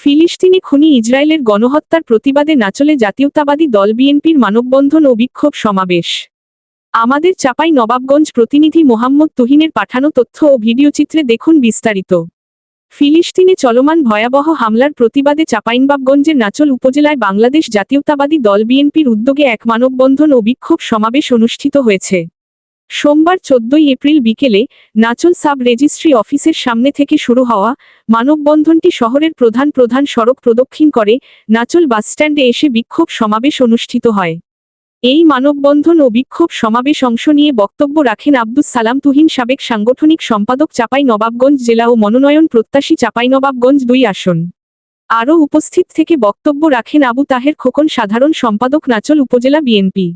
ফিলিস্তিনি খুনি ইসরায়েলের গণহত্যার প্রতিবাদে নাচলে জাতীয়তাবাদী দল বিএনপির মানববন্ধন ও বিক্ষোভ সমাবেশ। আমাদের চাপাই নবাবগঞ্জ প্রতিনিধি মোহাম্মদ তুহিনের পাঠানো তথ্য ও ভিডিওচিত্রে দেখুন বিস্তারিত। ফিলিস্তিনে চলমান ভয়াবহ হামলার প্রতিবাদে চাঁপাইনবাবগঞ্জের নাচল উপজেলায় বাংলাদেশ জাতীয়তাবাদী দল বিএনপির উদ্যোগে এক মানববন্ধন ও বিক্ষোভ সমাবেশ অনুষ্ঠিত হয়েছে। সোমবার চোদ্দই এপ্রিল বিকেলে নাচল সাব রেজিস্ট্রি অফিসের সামনে থেকে শুরু হওয়া মানববন্ধনটি শহরের প্রধান প্রধান সড়ক প্রদক্ষিণ করে নাচল বাসস্ট্যান্ডে এসে বিক্ষোভ সমাবেশ অনুষ্ঠিত হয়। এই মানববন্ধন ও বিক্ষোভ সমাবেশ অংশ নিয়ে বক্তব্য রাখেন আব্দুস সালাম তুহিন সাবেক সাংগঠনিক সম্পাদক চাপাই নবাবগঞ্জ জেলা ও মনোনয়ন প্রত্যাশী চাপাই নবাবগঞ্জ দুই আসন। আরও উপস্থিত থেকে বক্তব্য রাখেন আবু তাহের খোকন সাধারণ সম্পাদক নাচল উপজেলা বিএনপি।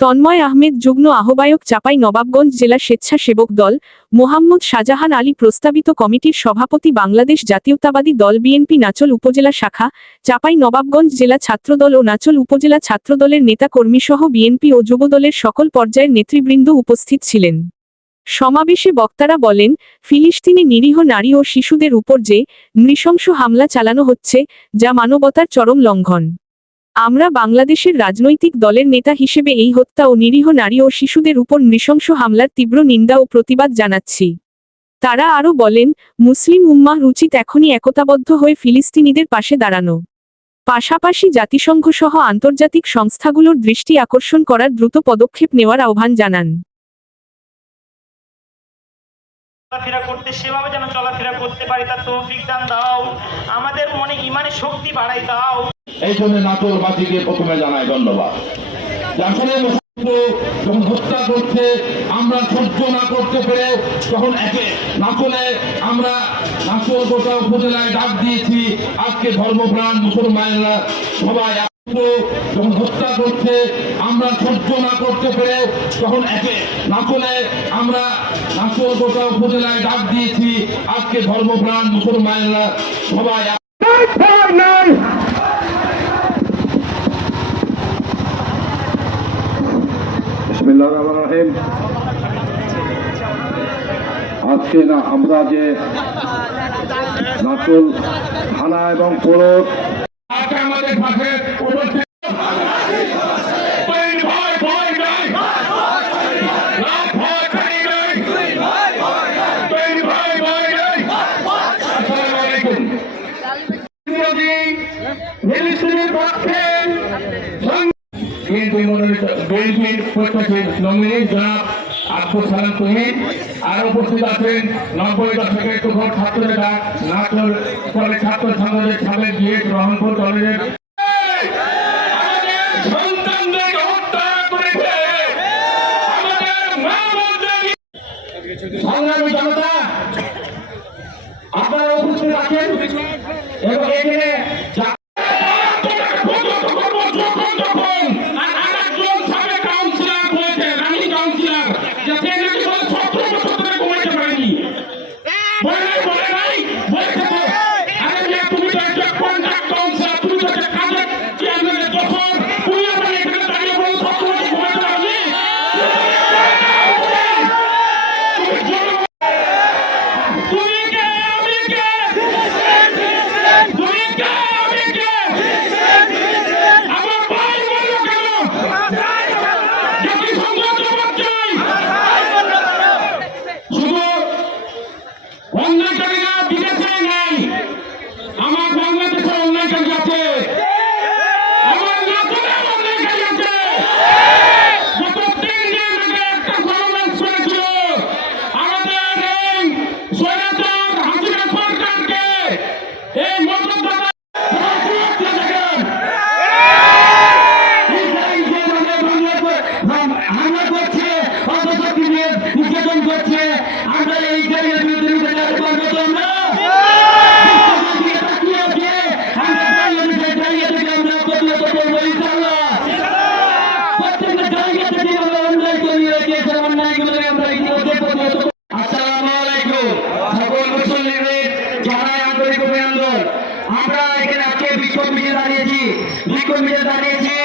তন্ময় আহমেদ যুগ্ম আহ্বায়ক চাপাই নবাবগঞ্জ জেলা স্বেচ্ছাসেবক দল, মোহাম্মদ শাহজাহান আলী প্রস্তাবিত কমিটির সভাপতি বাংলাদেশ জাতীয়তাবাদী দল বিএনপি নাচল উপজেলা শাখা, চাপাই নবাবগঞ্জ জেলা ছাত্রদল ও নাচল উপজেলা ছাত্রদলের নেতা নেতাকর্মীসহ বিএনপি ও যুবদলের সকল পর্যায়ের নেতৃবৃন্দ উপস্থিত ছিলেন। সমাবেশে বক্তারা বলেন, ফিলিস্তিনি নিরীহ নারী ও শিশুদের উপর যে নৃশংস হামলা চালানো হচ্ছে, যা মানবতার চরম লঙ্ঘন। আমরা বাংলাদেশের রাজনৈতিক দলের নেতা হিসেবে এই হত্যা ও নিরীহ নারী ও শিশুদের উপর নৃশংস হামলার তীব্র নিন্দা ও প্রতিবাদ জানাচ্ছি। তারা আরও বলেন, মুসলিম উম্মাহ উচিত এখনই একতাবদ্ধ হয়ে ফিলিস্তিনিদের পাশে দাঁড়ানো। পাশাপাশি জাতিসংঘ সহ আন্তর্জাতিক সংস্থাগুলোর দৃষ্টি আকর্ষণ করার দ্রুত পদক্ষেপ নেওয়ার আহ্বান জানান। চলাফেরা করতে, সেভাবে যেন চলাফেরা করতে পারি, তার তৌফিক দান দাও। আমাদের মনে ইমানের শক্তি বাড়াই দাও। এই জন্য নাটোরবাসীকে প্রথমে জানাই ধন্যবাদ। হত্যা করছে, আমরা সহ্য না করতে পেরে তখন একে আমরা গোটা উপজেলায় ডাক দিয়েছি, আজকে ধর্মপ্রাণ মুসলমানেরা সবাই যখন হত্যা করছে, আমরা সহ্য না করতে পেরে তখন একে আমরা গোটা উপজেলায় ডাক দিয়েছি, আজকে ধর্মপ্রাণ সবাই আজকে না আমরা যে নাচল থানা এবং পৌর বিএনপি মনোনীত বিএনপির প্রত্যাশী নমিনি জনাব আব্দুল সালাম তুহিন। আর উপস্থিত আছেন নব্বই দশকের তুফর ছাত্র নেতা নাচল কলেজ ছাত্র সংসদের সাবেক বিএড রহনপুর কলেজের সংগ্রামী জনতা আপনারা উপস্থিত আছেন এবং এখানে আমরা এখানে আজকে বিক্ষোভ মিলে দাঁড়িয়েছি বিক্ষোভ মিলে দাঁড়িয়েছি।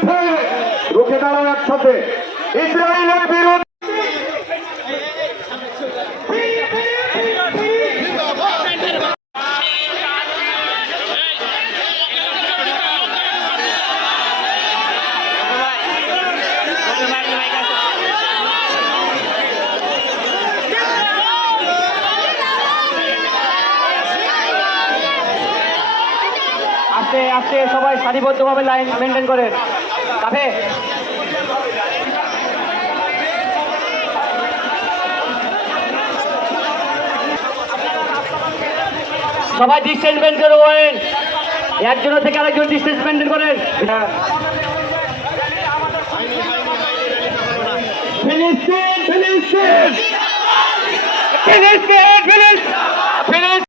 বিরুদ্ধে রুখে দাঁড়াও একসাথে। ইসরায়েলের বিরুদ্ধে সারিবদ্ধভাবে লাইন মেনটেন করেন। কাফে। সবাই ডিস্টেন্স মেনটেন করেন। একজনের থেকে আরেকজন ডিস্টেন্স মেনটেন করেন। ফিলিস্তিন। ফিলিস্তিন ফিলিস্তিন। ফিলিস্তিন।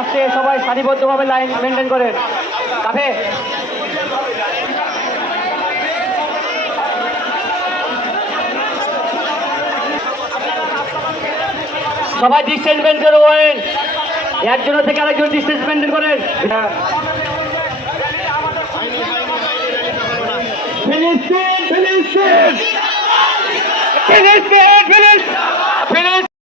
আস্তে সবাই সারিবদ্ধভাবে লাইন মেনটেন করেন। কাফে। সবাই ডিস্টেন্স মেনটেন করেন। একজনের থেকে আরেকজন ডিস্টেন্স মেনটেন করেন। ফিলিস্তিন ফিলিস্তিন ফিলিস্তিন ফিলিস্তিন